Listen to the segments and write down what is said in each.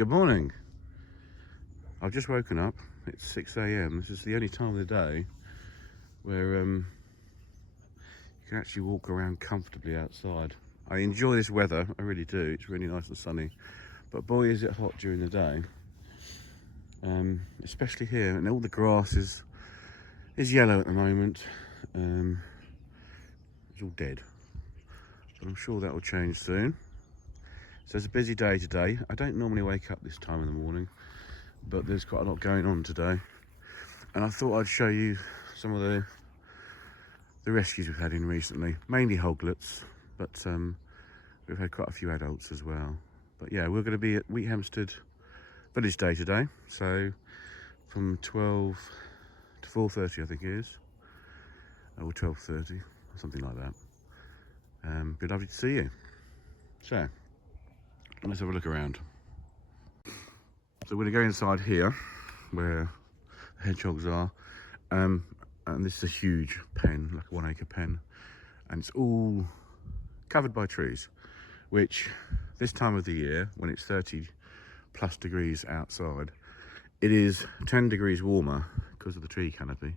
Good morning. I've just woken up. It's 6 a.m. This is the only time of the day where you can actually walk around comfortably outside. I enjoy this weather, I really do. It's really nice and sunny. But boy, is it hot during the day. Especially here, and all the grass is yellow at the moment. It's all dead. But I'm sure that will change soon. So it's a busy day today. I don't normally wake up this time in the morning, but there's quite a lot going on today. And I thought I'd show you some of the rescues we've had in recently. Mainly hoglets, but we've had quite a few adults as well. But yeah, we're going to be at Wheat Hampstead Village Day today. So from 12 to 4:30 I think it is. Or 12:30, or something like that. Be lovely to see you. So, let's have a look around. So we're going to go inside here, where the hedgehogs are. And this is a huge pen, like a 1 acre pen. And it's all covered by trees, which this time of the year, when it's 30 plus degrees outside, it is 10 degrees warmer because of the tree canopy.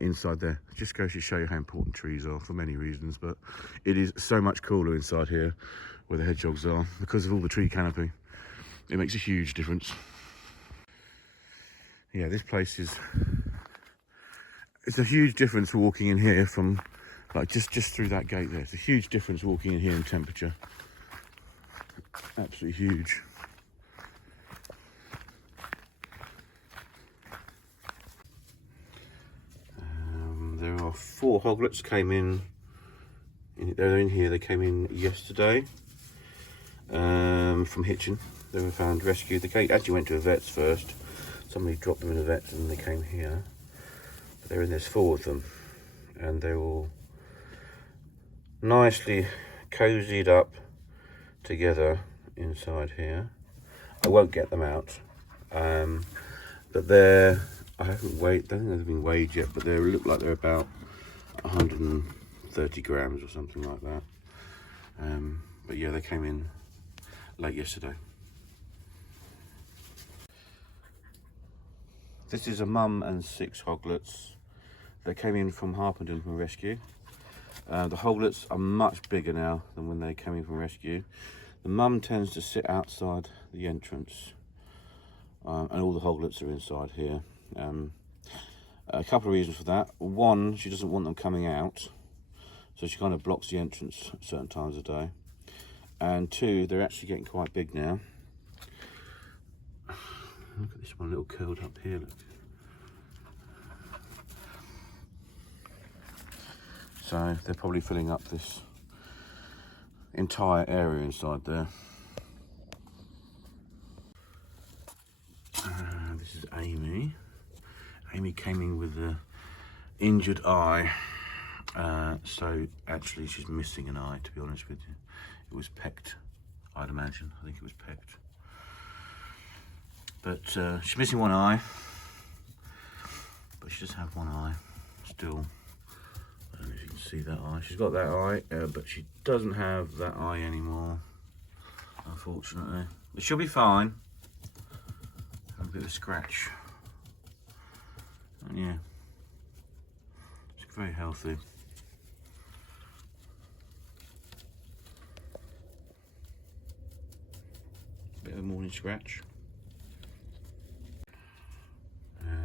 Inside there, just goes to show you how important trees are for many reasons, but it is so much cooler inside here where the hedgehogs are because of all the tree canopy. It makes a huge difference. Yeah, this place it's a huge difference walking in here from like just through that gate there. It's a huge difference walking in here in temperature. Absolutely huge. There are 4 hoglets came in. They're in here. They came in yesterday from Hitchin. They were found rescued. The gate actually went to a vet's first. Somebody dropped them in a vet's and they came here. But they're in. There's 4 of them, and they're all nicely cozied up together inside here. I won't get them out, but they're. I haven't weighed. Don't think they've been weighed yet, but they look like they're about 130 grams or something like that. But yeah, they came in late yesterday. This is a mum and 6 hoglets. They came in from Harpenden from rescue. The hoglets are much bigger now than when they came in from rescue. The mum tends to sit outside the entrance, and all the hoglets are inside here. A couple of reasons for that. One, she doesn't want them coming out, so she kind of blocks the entrance at certain times of day. And 2, they're actually getting quite big now. Look at this one, little curled up here, look. So they're probably filling up this entire area inside there. This is Amy. Amy came in with an injured eye. So actually she's missing an eye, to be honest with you. It was pecked, I'd imagine. I think it was pecked. But she's missing one eye. But she does have one eye still. I don't know if you can see that eye. She's got that eye, but she doesn't have that eye anymore, unfortunately. But she'll be fine. A bit of a scratch. And yeah, she's very healthy. Bit of a morning scratch.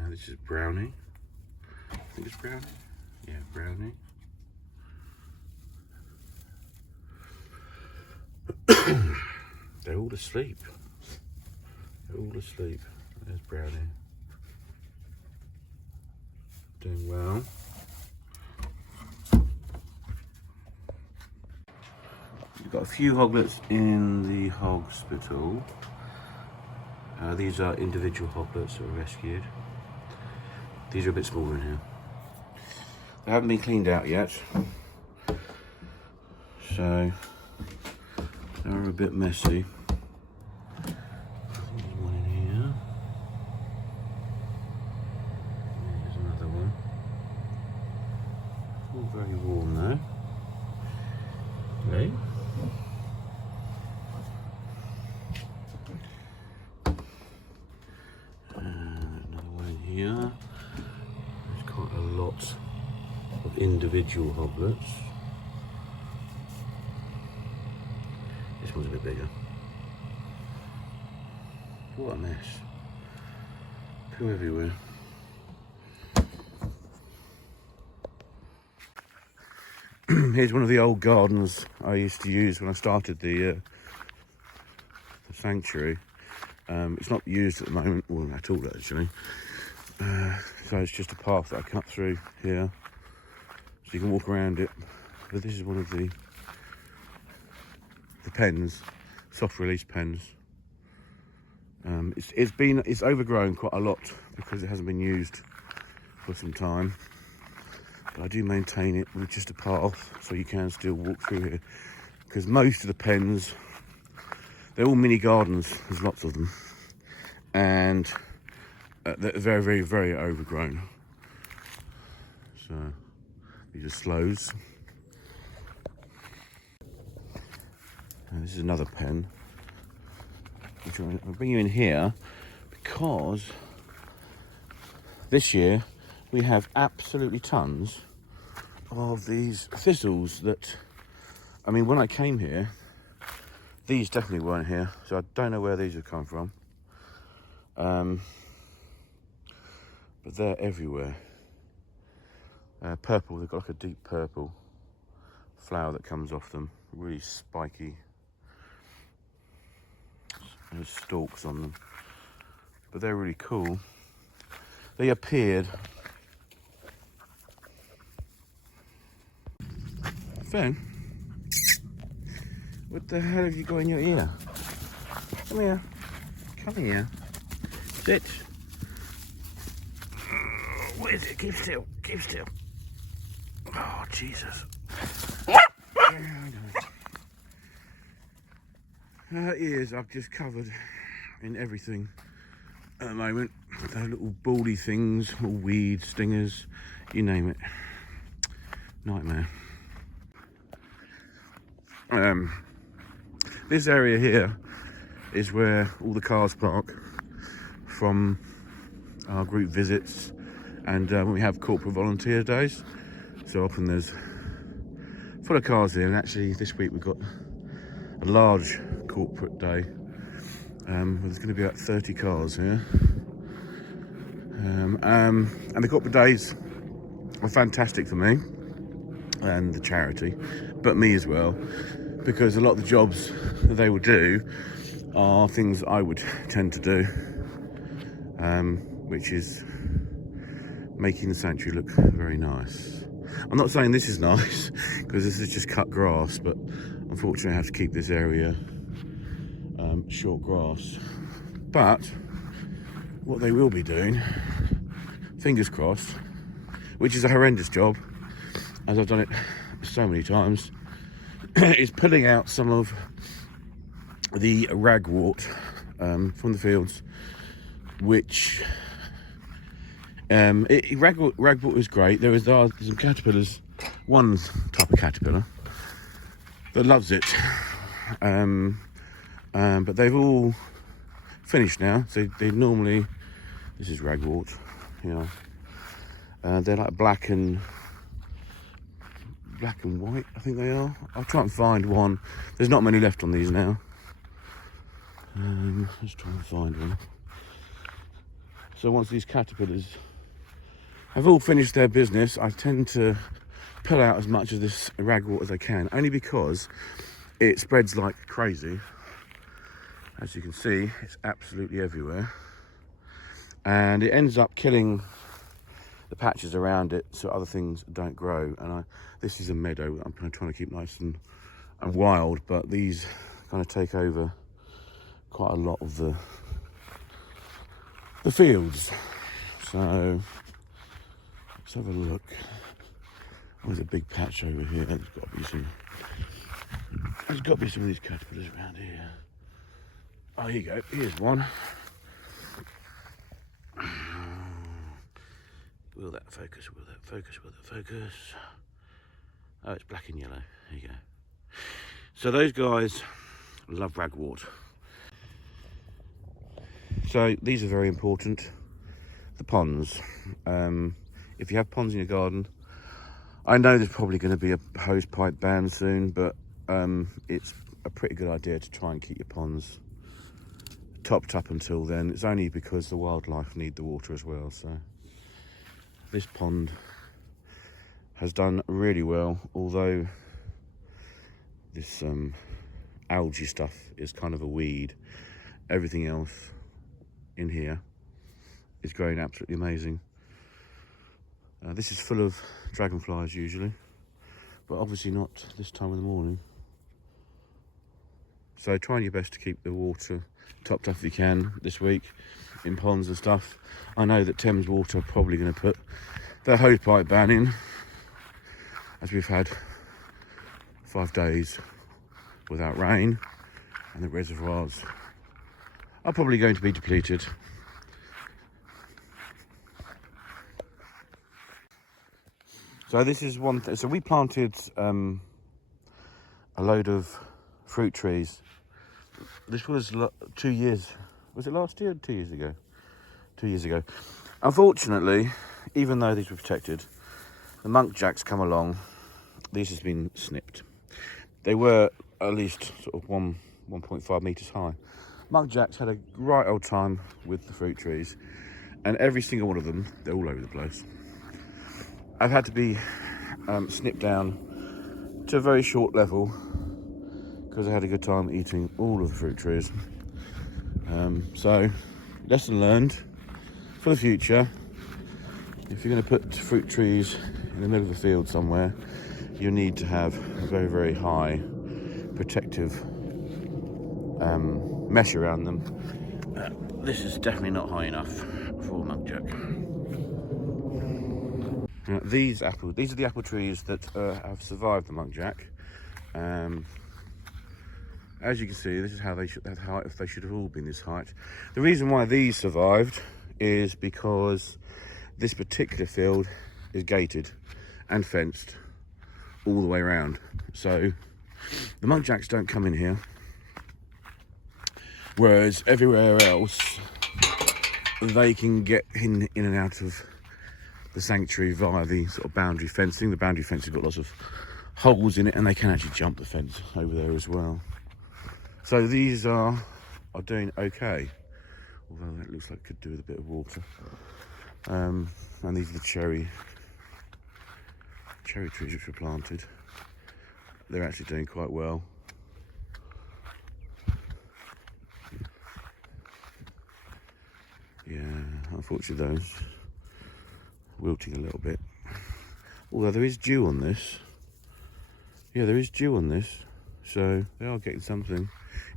This is Brownie. I think it's Brownie. Yeah, Brownie. They're all asleep. They're all asleep. There's Brownie. Doing well. We've got a few hoglets in the hospital. These are individual hoglets that were rescued. These are a bit smaller in here. They haven't been cleaned out yet, so they're a bit messy. There's one in here. There's another one. All very warm though. Okay. individual hoglets. This one's a bit bigger. What a mess. Poo everywhere. Here's one of the old gardens I used to use when I started the sanctuary. It's not used at the moment, well, at all actually. So it's just a path that I cut through here, so you can walk around it. But this is one of the pens, soft release pens. It's overgrown quite a lot because it hasn't been used for some time. But I do maintain it with just a path, so you can still walk through here. Because most of the pens, they're all mini gardens. There's lots of them, and they're very, very, very overgrown. So these are sloes. And this is another pen, which I'll bring you in here because this year we have absolutely tons of these thistles that, I mean, when I came here, these definitely weren't here, so I don't know where these have come from. But they're everywhere. Purple, they've got like a deep purple flower that comes off them, really spiky. There's stalks on them, but they're really cool. They appeared. Finn, what the hell have you got in your ear? Come here. Come here. Sit. What is it? Keep still. Keep still. Oh, Jesus. Her ears I've just covered in everything at the moment. Those little baldy things, all weeds, stingers, you name it. Nightmare. This area here is where all the cars park from our group visits and when we have corporate volunteer days. So often there's full of cars here, and actually this week we've got a large corporate day. There's going to be about 30 cars here. And the corporate days are fantastic for me and the charity, but me as well, because a lot of the jobs that they will do are things I would tend to do, which is making the sanctuary look very nice. I'm not saying this is nice, because this is just cut grass, but unfortunately I have to keep this area short grass. But what they will be doing, fingers crossed, which is a horrendous job, as I've done it so many times, is pulling out some of the ragwort from the fields, which ragwort is great. There are some caterpillars, one type of caterpillar that loves it, but they've all finished now. So they normally, this is ragwort, you know, they're like black and white, I think they are. I'll try and find one. There's not many left on these now. Let's try and find one. So once these caterpillars have all finished their business, I tend to pull out as much of this ragwort as I can, only because it spreads like crazy. As you can see, it's absolutely everywhere, and it ends up killing the patches around it so other things don't grow. And this is a meadow I'm trying to keep nice and wild, but these kind of take over quite a lot of the fields. So let's have a look. There's a big patch over here. There's got to be some of these caterpillars around here. Oh, here you go. Here's one. Will that focus? Will that focus? Will that focus? Oh, it's black and yellow. There you go. So those guys love ragwort. So these are very important. The ponds. If you have ponds in your garden, I know there's probably going to be a hose pipe ban soon, but it's a pretty good idea to try and keep your ponds topped up until then. It's only because the wildlife need the water as well. So this pond has done really well, although this algae stuff is kind of a weed. Everything else in here is growing absolutely amazing. This is full of dragonflies usually, but obviously not this time of the morning. So trying your best to keep the water topped up if you can this week in ponds and stuff. I know that Thames Water are probably going to put their hosepipe ban in, as we've had 5 days without rain, and the reservoirs are probably going to be depleted. So this is one thing. So we planted a load of fruit trees. This was 2 years. Was it last year or 2 years ago? 2 years ago. Unfortunately, even though these were protected, the munkjacks come along. These has been snipped. They were at least sort of 1.5 meters high. Munkjacks had a right old time with the fruit trees, and every single one of them, they're all over the place. I've had to be snipped down to a very short level because I had a good time eating all of the fruit trees. So, lesson learned for the future: if you're going to put fruit trees in the middle of a field somewhere, you need to have a very, very high protective mesh around them. This is definitely not high enough for munkjack. Now, these are the apple trees that have survived the munkjack. As you can see, this is how they should have all been this height. The reason why these survived is because this particular field is gated and fenced all the way around. So the munkjacks don't come in here, whereas everywhere else they can get in and out of the sanctuary via the sort of boundary fencing. The boundary fence has got lots of holes in it, and they can actually jump the fence over there as well. So these are doing okay, although that looks like it could do with a bit of water. And these are the cherry trees which were planted. They're actually doing quite well. Yeah, unfortunately those wilting a little bit. Although there is dew on this. Yeah, there is dew on this. So they are getting something,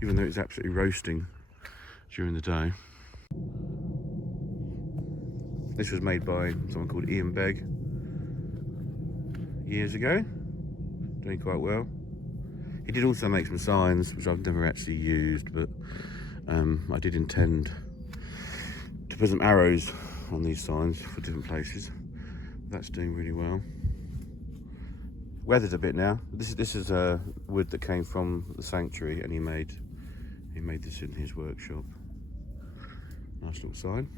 even though it's absolutely roasting during the day. This was made by someone called Ian Begg years ago. Doing quite well. He did also make some signs, which I've never actually used, but I did intend to put some arrows on these signs for different places. That's doing really well. Weathered a bit now. This is wood that came from the sanctuary, and he made this in his workshop. Nice little sign.